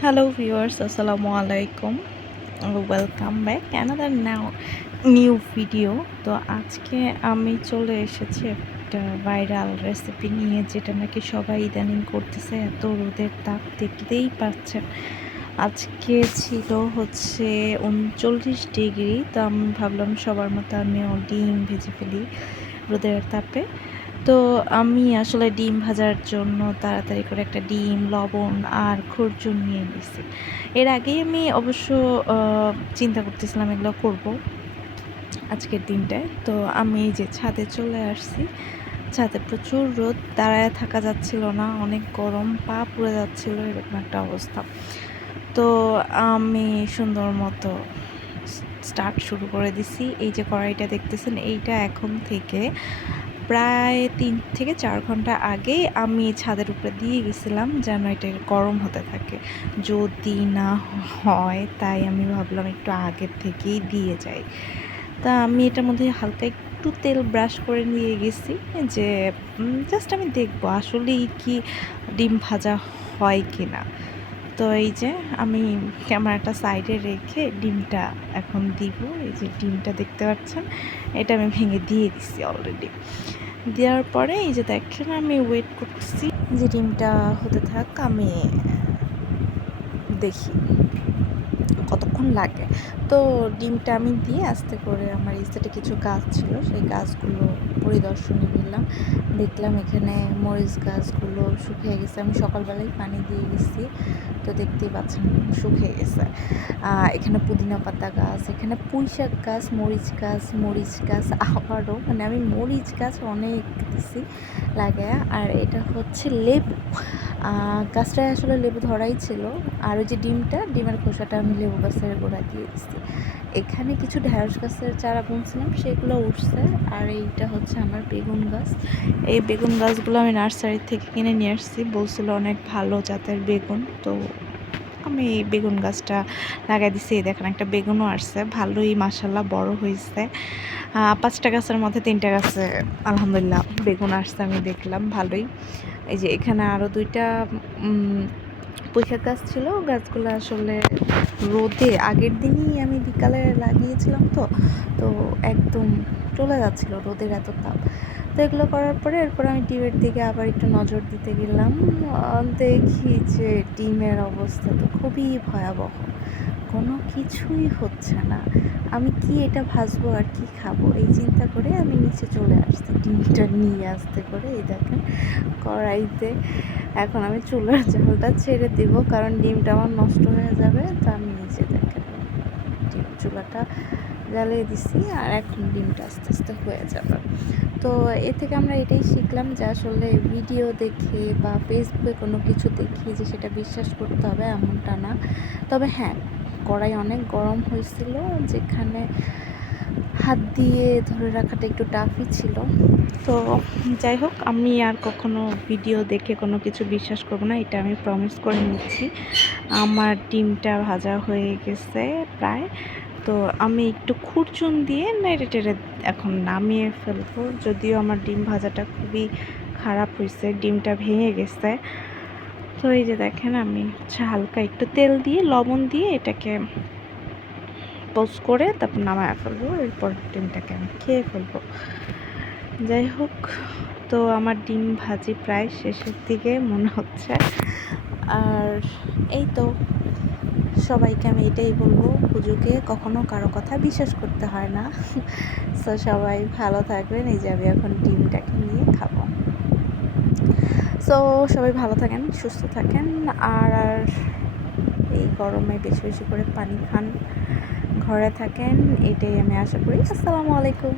Hello viewers, Assalamu alaikum. Welcome back another new video. তো আজকে আমি চলে এসেছি একটা ভাইরাল রেসিপি নিয়ে, যেটা নাকি সবাই ইদানিং করতেছে। এত রোদের তাপ দেখতেই পাচ্ছেন। আজকে ছিল হচ্ছে 39 ডিগ্রি। তো আমি ভাবলাম সবার মতো আমিও ডিম ভেজে ফেলি রোদের তাপে। তো আমি আসলে ডিম ভাজার জন্য তাড়াতাড়ি করে একটা ডিম, লবণ আর খরচুর নিয়ে নিয়েছি। এর আগেই আমি অবশ্য চিন্তা করতেছিলাম এগুলো করব আজকের দিনটায়। তো আমি এই যে ছাদে চলে আসছি। ছাদে প্রচুর রোদ, দাঁড়ায় থাকা যাচ্ছিল না, অনেক গরম, পা পুড়ে যাচ্ছিল, এরকম একটা অবস্থা। তো আমি সুন্দর মতো স্টার্ট শুরু করে দিছি। এই যে কড়াইটা দেখতেছেন, এইটা এখন থেকে প্রায় 3 থেকে 4 ঘন্টা আগে আমি ছাদের উপরে দিয়ে গেছিলাম, যেন এটা গরম হতে থাকে। যদি না হয় তাই আমি ভাবলাম একটু আগের থেকেই দিয়ে যাই। তা আমি এটার মধ্যে হালকা একটু তেল ব্রাশ করে নিয়ে গেছি, যে জাস্ট আমি দেখবো আসলেই কি ডিম ভাজা হয় কি না। তো এই যে আমি ক্যামেরাটা সাইডে রেখে ডিমটা এখন দিব। এই যে ডিমটা দেখতে পাচ্ছেন, এটা আমি ভেঙে দিয়ে দিচ্ছি অলরেডি। দেওয়ার পরে এই যে দেখেন আমি ওয়েট করতেছি যে ডিমটা হতে থাক, আমি দেখি কতক্ষণ লাগে। তো ডিমটা আমি দিয়ে আস্তে করে আমার ইস্তেটে কিছু গাছ ছিল, সেই গাছগুলো পরিদর্শনে নিলাম। দেখলাম এখানে মরিচ গাছগুলো শুকিয়ে গেছে। আমি সকালবেলায় পানি দিয়ে গেছি, তো দেখতেই পাচ্ছেন শুকিয়ে গেছে। এখানে পুদিনা পাতা গাছ, এখানে পুঁইশাক গাছ, মরিচ গাছ আবারও, মানে আমি মরিচ গাছ অনেক দিছি লাগায়া। আর এটা হচ্ছে লেবু গাছটায় আসলে লেবু ধরাই ছিল। আর ওই যে ডিমের খোসাটা আমি লেবু গাছের গোড়া দিয়ে দিচ্ছি। এখানে কিছু ঢেঁড়স গাছের চারা বুনছিলাম, সেগুলো উঠছে। আর এইটা হচ্ছে আমার বেগুন গাছ। এই বেগুন গাছগুলো আমি নার্সারি থেকে কিনে নিয়ে আসছি, বলছিল অনেক ভালো জাতের বেগুন। তো আমি এই বেগুন গাছটা লাগাই দিছি। এই দেখেন একটা বেগুনও আসছে, ভালোই মাশাল্লাহ বড় হয়েছে। 5টা গাছের মধ্যে 3টা গাছে আলহামদুলিল্লাহ বেগুন আসছে, আমি দেখলাম ভালোই। এই যে এখানে আরও 2টা পুঁইশাক গাছ ছিল। গাছগুলো আসলে রোদে আগের দিনই আমি বিকালে লাগিয়েছিলাম, তো তো একদম চলে যাচ্ছিল রোদের এত তাপ। তো এগুলো করার পরে এরপর আমি ডিমের দিকে আবার একটু নজর দিতে গেলাম। দেখি যে ডিমের অবস্থা তো খুবই ভয়াবহ, কোনো কিছুই হচ্ছে না। আমি কি এটা ভাজবো আর কি খাবো, এই চিন্তা করে আমি নিচে চলে আসছি ডিমটা নিয়ে আসতে করে। এই দেখেন কড়াইতে এখন আমি চুলার জালটা ছেড়ে দিব, কারণ ডিমটা আমার নষ্ট হয়ে যাবে। তো আমি নিচে দেখেন ডিম চুলাটা জ্বালিয়ে দিছি, আর এখন ডিমটা আস্তে আস্তে হয়ে যাবে। তো এ থেকে আমরা এটাই শিখলাম যে আসলে ভিডিও দেখে বা ফেসবুকে কোনো কিছু দেখি যে সেটা বিশ্বাস করতে হবে এমনটা না। তবে হ্যাঁ, কড়াই অনেক গরম হয়েছিল, যেখানে হাত দিয়ে ধরে রাখাটা একটু টাফই ছিল। তো যাই হোক, আমি আর কখনো ভিডিও দেখে কোনো কিছু বিশ্বাস করব না, এটা আমি প্রমিস করে নিচ্ছি। আমার ডিমটা ভাজা হয়ে গেছে প্রায়। তো আমি একটু খুরচুন দিয়ে নেড়ে টেড়ে এখন নামিয়ে ফেলবো। যদিও আমার ডিম ভাজাটা খুবই খারাপ হয়েছে, ডিমটা ভেঙে গেছে। তো এই যে দেখেন আমি হালকা একটু তেল দিয়ে লবণ দিয়ে এটাকে পোস্ট করে তারপর নামায় ফেলবো। এরপর ডিমটাকে আমি খেয়ে ফেলবো। যাই হোক, তো আমার ডিম ভাজি প্রায় শেষের দিকে মনে হচ্ছে। আর এই তো, সবাইকে আমি এটাই বলবো, হুজুকে কখনো কারো কথা বিশ্বাস করতে হয় না। সো সবাই ভালো থাকবেন। এই যে আমি এখন ডিমটাকে নিয়ে খাবো। সো সবাই ভালো থাকেন, সুস্থ থাকেন, আর এই গরমে বেশি বেশি করে পানি খান, ঘরে থাকেন, এটাই আমি আশা করি। আসসালামু আলাইকুম।